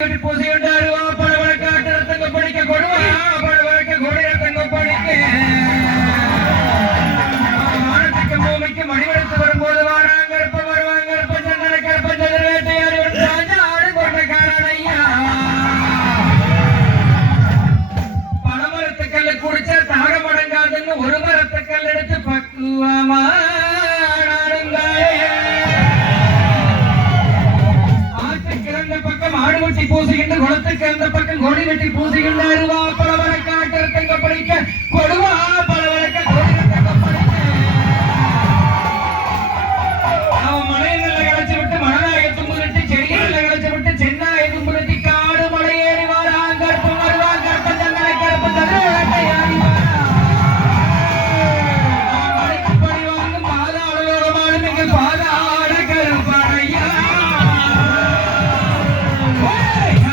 பூசியுண்டாருவா பழவழக்காட்டு தங்க படிக்க கொடுவா பழவழக்க கோடிய தங்க படிக்க வானத்துக்கு பூமிக்கு மணிவெடுத்து வரும்போது வாராங்கற்ப வருவாங்கற்ப சந்தன கற்ப சந்திர வேட்டையாடி ராஜா ஆடு கொண்ட காரணையா பணமரத்துக்கல்ல குடிச்ச தாகம் அடங்காதுன்னு ஒரு மரத்துக்கல் எடுத்து பக்குவமா ஆடுவட்டி பூசுகின்ற குளத்துக்கு அந்த பக்கம் கொடி வெட்டி பூசுகின்ற பலவர காட்டு தங்க படிக்க கொடுவா